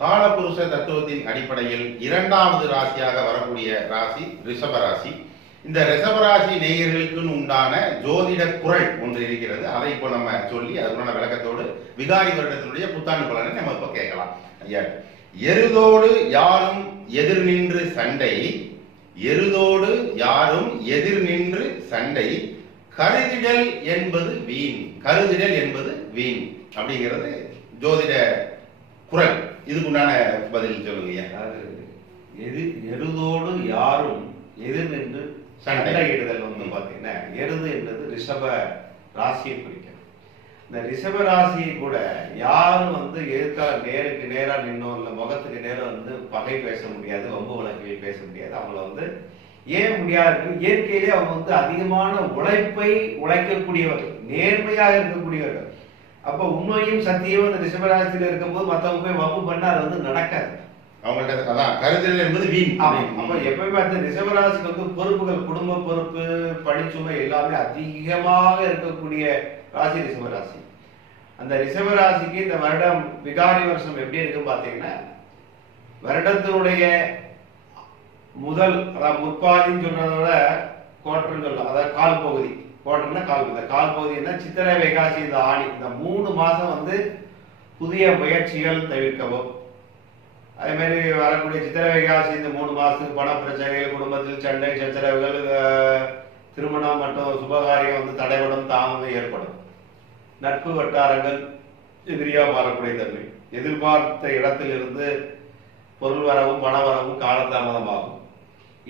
காலபுருஷ தத்துவத்தின் அடிப்படையில் இரண்டாவது ராசியாக வரக்கூடிய ராசி ரிஷப ராசி. இந்த ரிஷபராசி நேயர்களுக்குன்னு உண்டான ஜோதிட குரல் ஒன்று இருக்கிறது. அதை இப்போ நம்ம சொல்லி அதுக்குள்ள விளக்கத்தோடு விகாரி வருடத்தினுடைய புத்தாண்டு பலனை நம்ம இப்போ கேட்கலாம். ஐயா எருதோடு யாரும் எதிர் நின்று சண்டை எருதோடு யாரும் எதிர் நின்று சண்டை கருதிடல் என்பது வீண் கருதிடல் என்பது வீண் அப்படிங்கிறது ஜோதிட குரல். இதுக்குண்டான பதில் சொல்லுங்க எது எருதோடு யாரும் நின்று சண்டை. சண்டையிடுதல் வந்து பார்த்தீங்கன்னா எருது என்பது ரிஷப ராசியை குறிக்கும். இந்த ரிஷப ராசியை கூட யாரும் வந்து எதிர்த்தா நேருக்கு நேரா நின்னோ இல்லை முகத்துக்கு நேரம் வந்து பகை பேச முடியாது வம்பு வழக்குகள் பேச முடியாது அவங்கள வந்து ஏன் முடியாது இயற்கையிலே அவங்க வந்து அதிகமான உழைப்பை உழைக்கக்கூடியவர்கள் நேர்மையாக இருக்கக்கூடியவர்கள். அப்ப உண்மையும் சத்தியமும் இந்த ரிஷபராசியில் இருக்கும்போது மத்தவங்க போய் வம்பு பண்ணா அது வந்து நடக்காது. அவங்கள்ட்ட அதான் கருதிடல் என்பது வீண். அப்ப எப்பயுமே அந்த ரிஷபராசிக்கு வந்து பொறுப்புகள் குடும்ப பொறுப்பு பணிச்சுமை எல்லாமே அதிகமாக இருக்கக்கூடிய ராசி ரிஷபராசி. அந்த ரிஷபராசிக்கு இந்த வருடம் விகாரி வருஷம் எப்படி இருக்குன்னு பாத்தீங்கன்னா வருடத்தினுடைய முதல் அதாவது முற்பாதின்னு சொல்றதை விட கோட்டர்னு சொல்லலாம் அதாவது கால் பகுதி. கோட்டர்னா கால் இந்த கால் பகுதின்னா சித்திரை வைகாசி இந்த ஆணி. இந்த மூணு மாதம் வந்து புதிய முயற்சிகள் தவிர்க்கவும். அதே மாதிரி வரக்கூடிய சித்திரை வைகாசி இந்த மூணு மாதத்துக்கு பண பிரச்சனைகள் குடும்பத்தில் சண்டை சச்சரவுகள் திருமணம் மற்றும் சுபகாரியம் வந்து தடைபடும் தாமதம் ஏற்படும். நட்பு வட்டாரங்கள் எதிரியாக மாறக்கூடிய தன்மை. எதிர்பார்த்த இடத்திலிருந்து பொருள் வரவும் பண வரவும் காலதாமதமாகும்.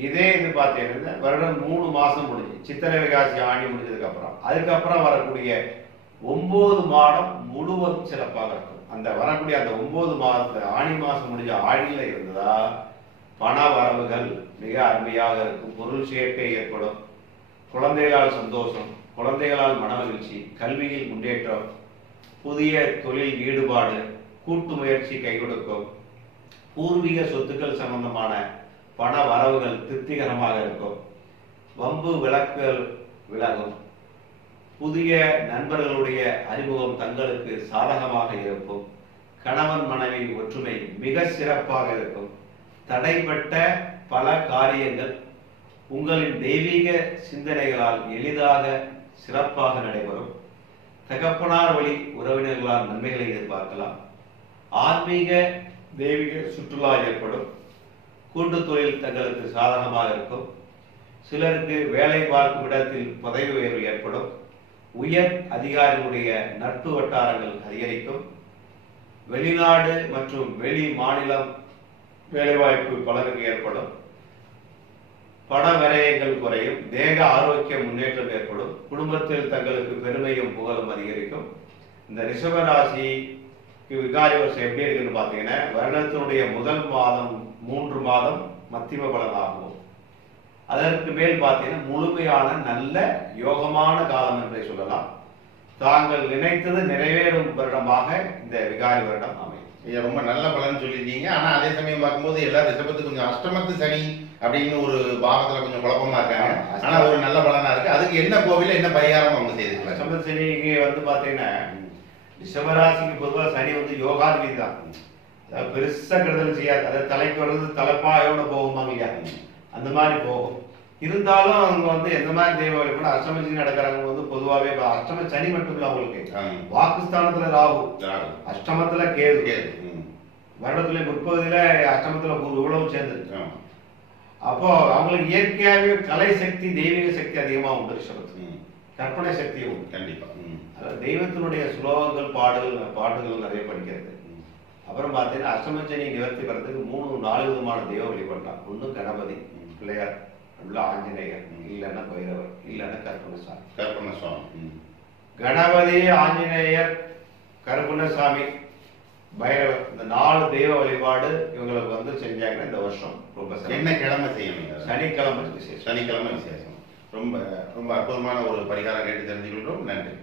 இதே இது பார்த்தீங்கன்னா வருடம் மூணு மாதம் முடிஞ்சு சித்திரை விகாசி ஆணி முடிஞ்சதுக்கப்புறம். அதுக்கப்புறம் வரக்கூடிய ஒம்பது மாதம் முழுவதும் சிறப்பாக இருக்கும். அந்த வரக்கூடிய அந்த ஒம்பது மாதத்தை ஆணி மாதம் முடிஞ்ச ஆழியில் இருந்ததா? பண வரவுகள் மிக அருமையாக இருக்கும். பொருள் சேர்க்கை ஏற்படும். குழந்தைகளால் சந்தோஷம் குழந்தைகளால் மனமகிழ்ச்சி கல்வியில் முன்னேற்றம் புதிய தொழில் ஈடுபாடு கூட்டு முயற்சி கை கொடுக்கும் பூர்வீக சொத்துக்கள் சம்பந்தமான பண வரவுகள் திருப்திகரமாக இருக்கும். வம்பு விளக்குகள் விலகும். புதிய நண்பர்களுடைய அறிமுகம் தங்களுக்கு சாதகமாக இருக்கும். கணவன் மனைவி ஒற்றுமை மிக சிறப்பாக இருக்கும். தடைப்பட்ட பல காரியங்கள் உங்களின் தெய்வீக சிந்தனைகளால் எளிதாக சிறப்பாக நடைபெறும். தகப்பனார் வழி உறவினர்களால் நன்மைகளை எதிர்பார்க்கலாம். ஆன்மீக தெய்வீக சுற்றுலா ஏற்படும். கூண்டு தொழில் தங்களுக்கு சாதகமாக இருக்கும். சிலருக்கு வேலை பார்க்கும் இடத்தில் பதவி உயர்வு ஏற்படும். உயர் அதிகாரிகளுடைய நட்பு வட்டாரங்கள் அதிகரிக்கும். வெளிநாடு மற்றும் வெளி மாநிலம் வேலைவாய்ப்பு பலருக்கு ஏற்படும். பண விரயங்கள் குறையும். தேக ஆரோக்கிய முன்னேற்றம் ஏற்படும். குடும்பத்தில் தங்களுக்கு பெருமையும் புகழும் அதிகரிக்கும். இந்த ரிஷபராசி விகாரி வருஷம் எப்படி இருக்குன்னு பார்த்தீங்கன்னா வருடத்தினுடைய முதல் மாதம் மூன்று மாதம் மத்திம பலனாகவும் அதற்கு மேல் பார்த்தீங்கன்னா முழுமையான நல்ல யோகமான காலம் என்றே சொல்லலாம். தாங்கள் நினைத்தது நிறைவேறும் வருடமாக இந்த விகாரி வருடம் அமையும். ஐயா ரொம்ப நல்ல பலன் சொல்லியிருக்கீங்க. ஆனா அதே சமயம் பார்க்கும்போது எல்லா ரிஷபத்து கொஞ்சம் அஷ்டமத்து சனி அப்படின்னு ஒரு பாகத்துல கொஞ்சம் குழப்பமா இருக்காங்க. ஆமா, ஆனா ஒரு நல்ல பலனா இருக்கு. அதுக்கு என்ன கோவில என்ன பரிகாரம் அவங்க செய்திருக்கலாம் சம்பத் சனிக்கு வந்து பார்த்தீங்கன்னா ரிஷபராசிக்கு பொதுவாக சனி வந்து யோகாதிபதி தான் அதாவது பெருசா கெடுதல் செய்யாது அதாவது தலைக்கு வர்றது தலைப்பாயோட போகுமாங்க இல்லையா அந்த மாதிரி போகும் இருந்தாலும் அவங்க வந்து எந்த மாதிரி தெய்வ வழிபாடு அஷ்டம சனி நடக்கிறவங்க வந்து பொதுவாகவே அஷ்டம சனி மட்டும் இல்லை அவங்களுக்கு. வாக்குஸ்தானத்துல ராகு. அஷ்டமத்துல கேது கேது. வருடத்துல முற்பகுதியில அஷ்டமத்துல இவ்வளவு சேர்ந்து. அப்போ அவங்களுக்கு இயற்கையாகவே கலை சக்தி தெய்வீக சக்தி அதிகமா உண்டு ரிஷபத்துக்கு. கற்பனை சக்தியும் உண்டு கண்டிப்பா ம். அதாவது தெய்வத்தினுடைய ஸ்லோகங்கள் பாடல்கள் பாட்டுகள் நிறைய படிக்கிறது. அப்புறம் பார்த்தீங்கன்னா அஷ்டமச்சனி நிவர்த்தி பெறதுக்கு மூணு நாலு விதமான தெய்வம் வழிபடலாம் ஒண்ணு கணபதி பிள்ளையார் உள்ள ஆஞ்சநேயர் இல்லைன்னா பைரவர் இல்லைன்னா கற்பனசாமி கற்பனை சுவாமி ம். கணபதி ஆஞ்சநேயர் கருப்பணசாமி பைரவர் இந்த நாலு தெய்வ வழிபாடு இவங்களுக்கு வந்து செஞ்சாங்கன்னா இந்த வருஷம் ரொம்ப. என்ன கிழமை செய்யணும்? சனிக்கிழமை விசேஷம் சனிக்கிழமை விசேஷம் ரொம்ப ரொம்ப அற்புதமான ஒரு பரிகாரம் கேட்டு தெரிஞ்சுக்கிட்டோம் நன்றி.